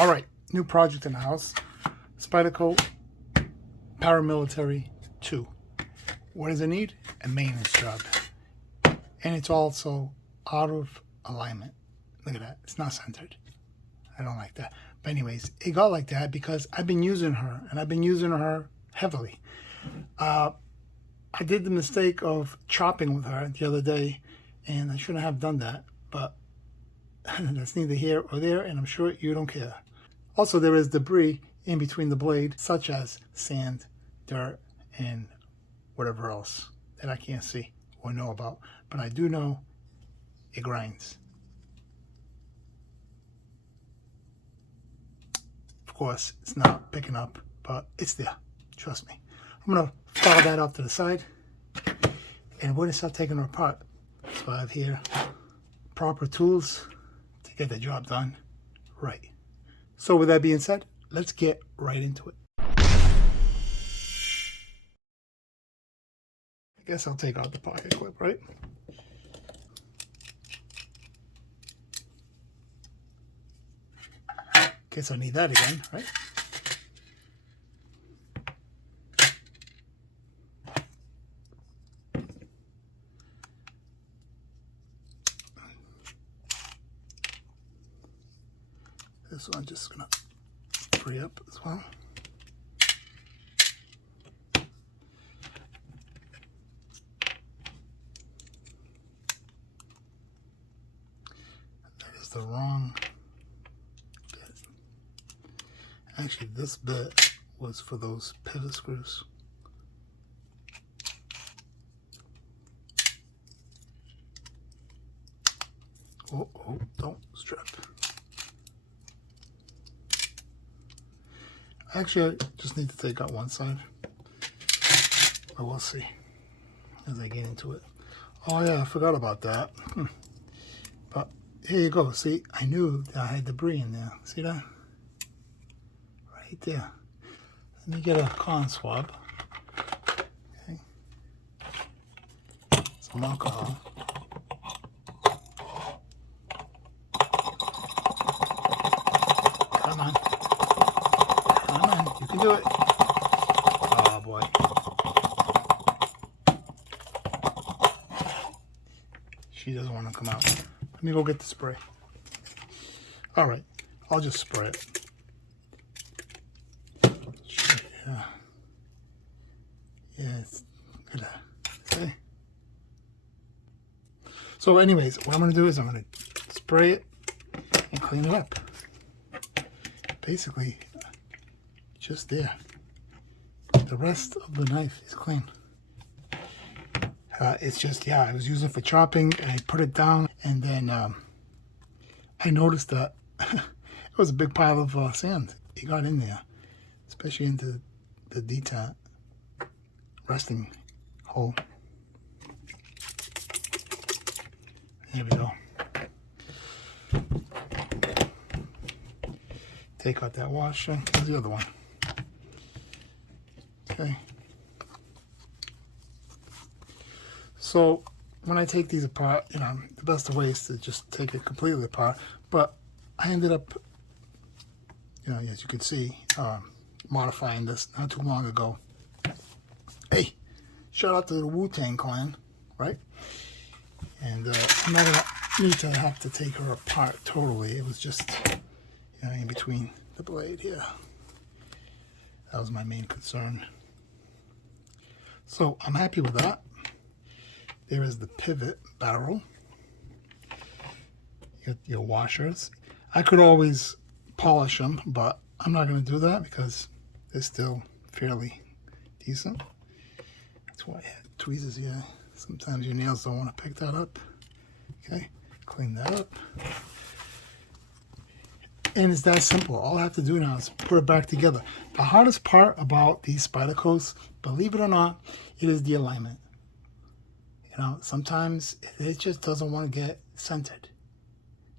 All right, new project in the house. Spyderco Paramilitary 2. What does it need? A maintenance job. And it's also out of alignment. Look at that. It's not centered. I don't like that. But anyways, it got like that because I've been using her, and I've been using her heavily. I did the mistake of chopping with her the other day, and I shouldn't have done that, but that's neither here or there, and I'm sure you don't care. Also, there is debris in between the blade, such as sand, dirt, and whatever else that I can't see or know about. But I do know it grinds. Of course, it's not picking up, but it's there. Trust me. I'm going to file that off to the side, and we're going to start taking her apart. So I have here proper tools to get the job done right. So with that being said, let's get right into it. I guess I'll take out the pocket clip, right? Guess I need that again, right? This one I'm just gonna free up as well. That is the wrong bit. Actually, this bit was for those pivot screws. Oh, don't strip. Actually, I just need to take out one side. But we'll see as I get into it. Oh yeah, I forgot about that. But here you go. See, I knew that I had debris in there. See that? Right there. Let me get a cotton swab. Okay. Some alcohol. Come on. Come on, you can do it. Oh boy. She doesn't want to come out. Let me go get the spray. Alright, I'll just spray it. Yeah. Yeah, it's good. See? So anyways, what I'm going to do is I'm going to spray it and clean it up. Basically, just there. The rest of the knife is clean. It's just, yeah, I was using it for chopping, and I put it down, and then I noticed that it was a big pile of sand. It got in there, especially into the detent resting hole. There we go. Take out that washer. Where's the other one? Okay. So when I take these apart, you know, the best way is to just take it completely apart. But I ended up, you know, as you can see, modifying this not too long ago. Hey, shout out to the Wu-Tang Clan, right? And I'm not gonna need to have to take her apart totally. It was just, you know, in between the blade here. That was my main concern. So I'm happy with that. There is the pivot barrel. You got your washers. I could always polish them, but I'm not going to do that because they're still fairly decent. That's why I had tweezers here. Sometimes your nails don't want to pick that up. Okay, clean that up. And it's that simple. All I have to do now is put it back together. The hardest part about these Spydercos, believe it or not, it is the alignment. You know, sometimes it just doesn't want to get centered.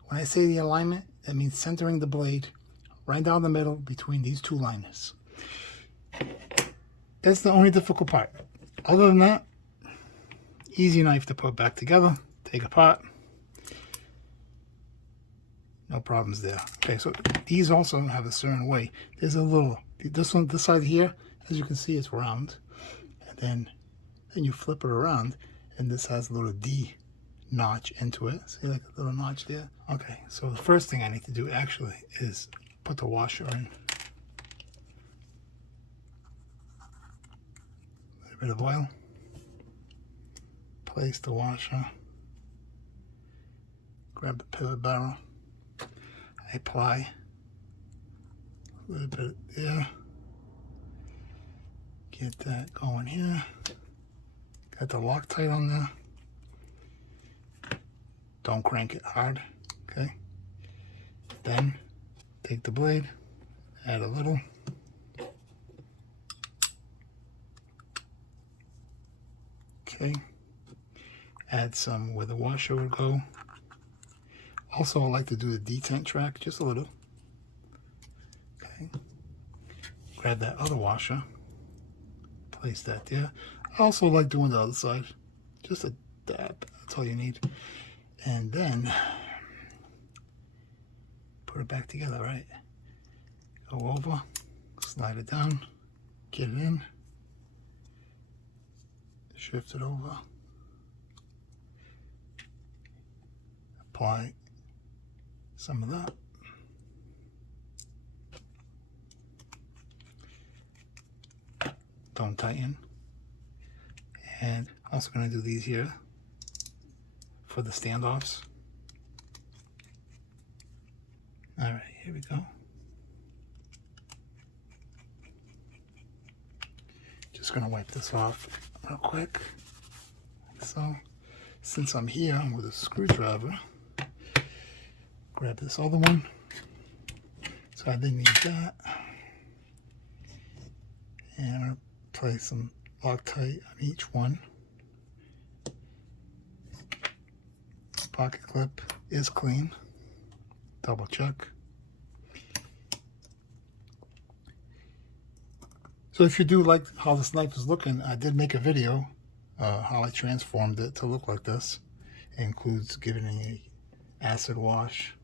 When I say the alignment, that means centering the blade right down the middle between these two liners. That's the only difficult part. Other than that, easy knife to put back together, take apart. No problems there. Okay, so these also have a certain way. There's a little, this side here, as you can see, it's round. And then you flip it around, and this has a little D notch into it. See, like a little notch there? Okay, so the first thing I need to do actually is put the washer in. A little bit of oil. Place the washer. Grab the pivot barrel. I apply a little bit there. Get that going here. Got the Loctite on there. Don't crank it hard, okay? Then take the blade, add a little. Okay. Add some where the washer would go. Also, I like to do the detent track just a little. Okay. Grab that other washer. Place that there. I also like doing the other side. Just a dab. That's all you need. And then put it back together, right? Go over, slide it down, get it in, shift it over, apply some of that. Don't tighten. And also going to do these here for the standoffs. All right, here we go. Just going to wipe this off real quick. So, since I'm here with a screwdriver, grab this other one. So I didn't need that. And I'm going to place some Loctite on each one. Pocket clip is clean. Double check. So if you do like how this knife is looking, I did make a video how I transformed it to look like this. It includes giving it a acid wash,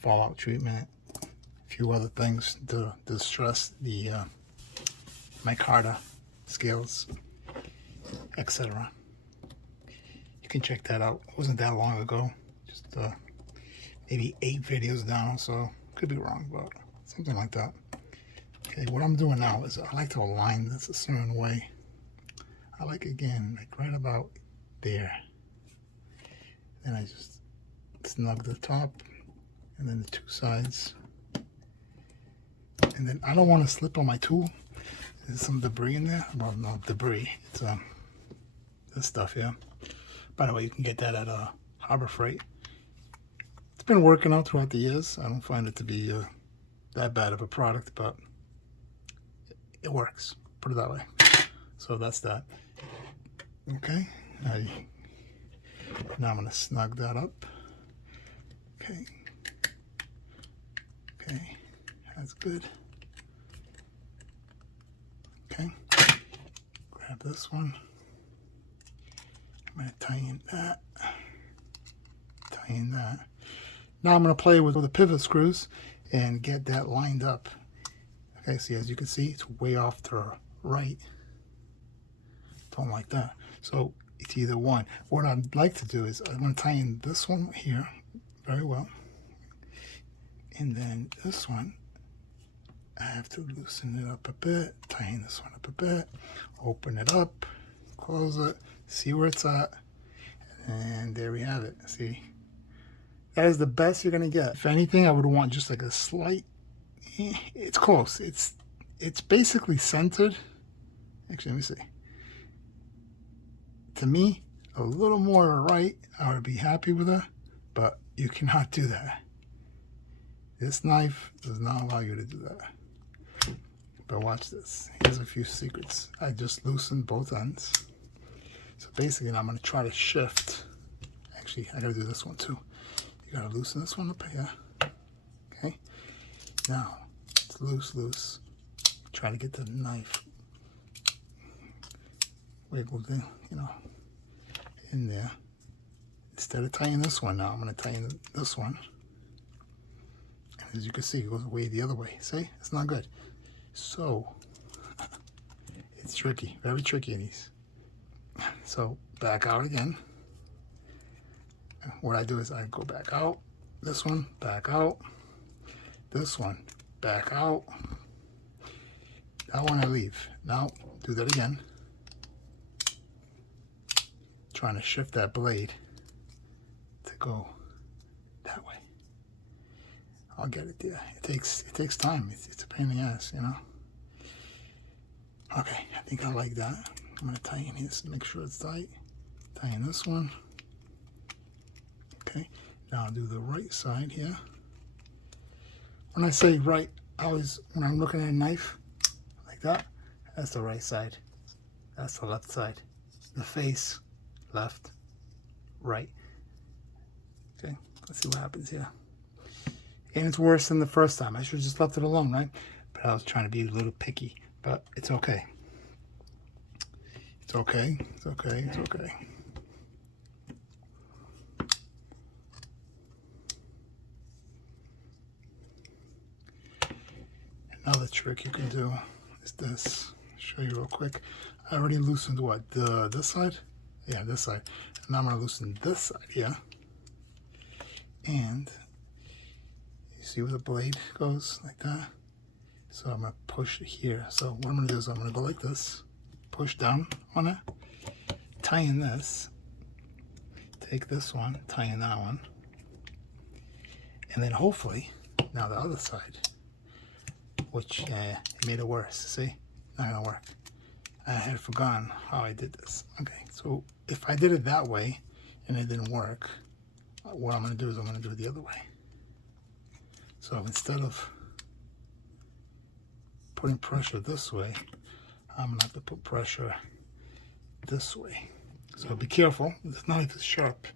fallout treatment, a few other things to distress the micarta scales, etc. You can check that out. It wasn't that long ago, just maybe 8 videos down, so could be wrong, but something like that. Okay, what I'm doing now is I like to align this a certain way. I like, again, like right about there. Then I just snug the top and then the 2 sides. And then I don't want to slip on my tool. There's some debris in there. Well, not debris. It's this stuff here. By the way, you can get that at Harbor Freight. It's been working out throughout the years. I don't find it to be that bad of a product, but it works. Put it that way. So that's that. Okay. Now I'm going to snug that up. Okay. Okay. That's good. Okay. Grab this one. I'm going to tighten that. Tighten that. Now I'm going to play with the pivot screws and get that lined up. Okay, see, as you can see, it's way off to the right. Don't like that. So it's either one. What I'd like to do is I'm going to tighten this one here very well. And then this one, I have to loosen it up a bit, tighten this one up a bit, open it up, close it, see where it's at, and there we have it. See, that is the best you're gonna get. If anything, I would want just like a slight, it's close. It's basically centered. Actually, let me see. To me, a little more to the right, I would be happy with it, but you cannot do that. This knife does not allow you to do that. But watch this. Here's a few secrets. I just loosened both ends. So basically, I'm going to try to shift. Actually, I got to do this one too. You got to loosen this one up here. Okay. Now, it's loose. Try to get the knife wiggled in, in there. Instead of tightening this one now, I'm going to tighten this one. as you can see, it goes way the other way. See, it's not good. So it's tricky, very tricky in these. So back out again. What I do is I go back out, this one, back out, this one, back out. That one I leave. Now do that again. Trying to shift that blade to go that way. I'll get it there. It takes time. It's a pain in the ass, you know. Okay, I think I like that. I'm gonna tighten this, make sure it's tight. Tighten this one. Okay, now I'll do the right side here. When I say right, when I'm looking at a knife like that, that's the right side. That's the left side. The face, left, right. Okay, let's see what happens here. And it's worse than the first time. I should have just left it alone, right? But I was trying to be a little picky. But it's okay. It's okay. It's okay. It's okay. Another trick you can do is this. I'll show you real quick. I already loosened what? This side? Yeah, this side. And now I'm going to loosen this side here. And you see where the blade goes like that? So I'm going to push it here. So what I'm going to do is I'm going to go like this. Push down on it. Tighten this. Take this one. Tighten that one. And then hopefully, now the other side. Which it made it worse. See? Not going to work. I had forgotten how I did this. Okay, so if I did it that way and it didn't work, what I'm going to do is I'm going to do it the other way. So instead of putting pressure this way, I'm going to have to put pressure this way. So be careful. This knife is sharp.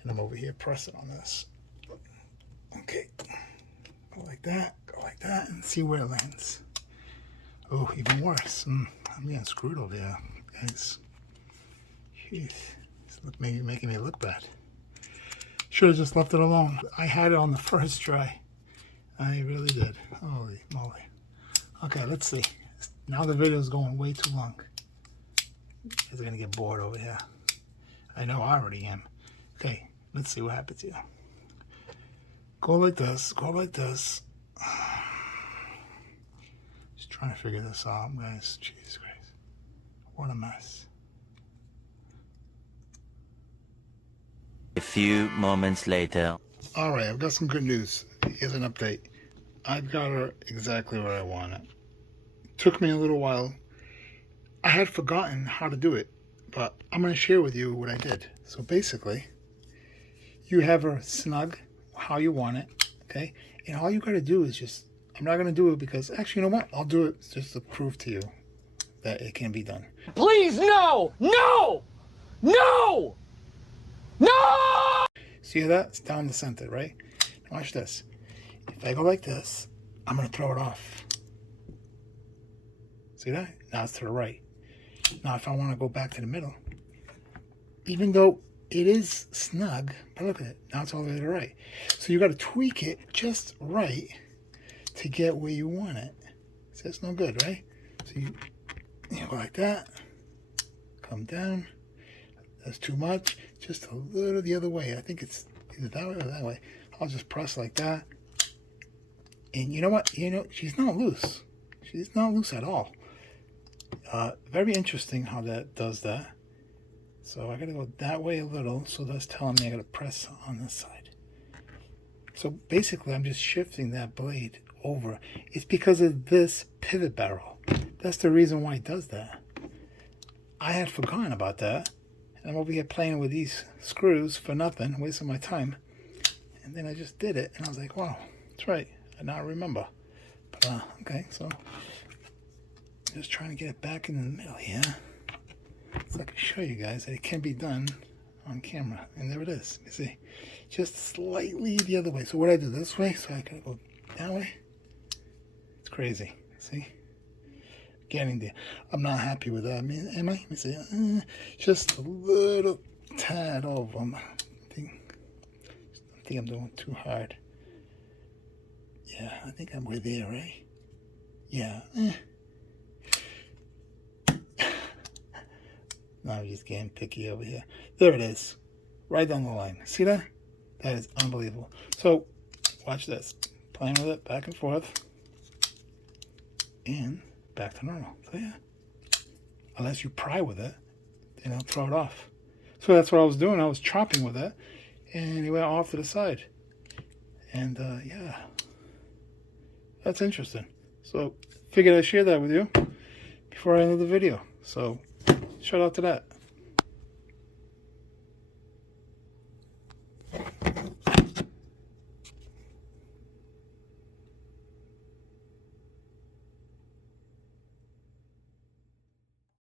And I'm over here pressing on this. Okay. Go like that, and see where it lands. Oh, even worse. I'm getting screwed over here, guys. Jeez. It's making me look bad. Should have just left it alone. I had it on the first try. I really did. Holy moly. Okay, let's see. Now the video is going way too long. You guys are going to get bored over here. I know I already am. Okay, let's see what happens here. Go like this. Go like this. Just trying to figure this out, guys. Jesus Christ. What a mess. A few moments later. Alright, I've got some good news. Here's an update. I've got her exactly where I want it. Took me a little while. I had forgotten how to do it, but I'm going to share with you what I did. So basically, you have her snug how you want it, okay? And all you got to do is just, I'm not going to do it because, actually, you know what? I'll do it just to prove to you that it can be done. Please, no! No! No! No! See that? It's down the center, right? Now watch this. If I go like this, I'm going to throw it off. See that? Now it's to the right. Now if I want to go back to the middle, even though it is snug, but look at it. Now it's all the way to the right. So you got to tweak it just right to get where you want it. So that's no good, right? So you go like that. Come down. That's too much. Just a little the other way. I think it's either that way or that way. I'll just press like that. And you know what? You know, she's not loose. She's not loose at all. Very interesting how that does that. So I gotta go that way a little. So that's telling me I gotta press on this side. So basically I'm just shifting that blade over. It's because of this pivot barrel. That's the reason why it does that. I had forgotten about that. And I'm over here playing with these screws for nothing, wasting my time. And then I just did it, and I was like, wow, that's right. I now remember. But, okay, so just trying to get it back in the middle here. So I can show you guys that it can be done on camera. And there it is. You see, just slightly the other way. So what I do this way, so I can go that way. It's crazy. See? Getting there. I'm not happy with that. I mean, am I? Let me see. Just a little tad over. I think I'm doing too hard. Yeah, I think we're there, right? Yeah. Now I'm just getting picky over here. There it is. Right down the line. See that? That is unbelievable. So, watch this. Playing with it back and forth. And back to normal. So yeah. Unless you pry with it, then it'll throw it off. So that's what I was doing. I was chopping with it. And it went off to the side. And yeah. That's interesting. So, figured I'd share that with you before I end the video. So, shout out to that.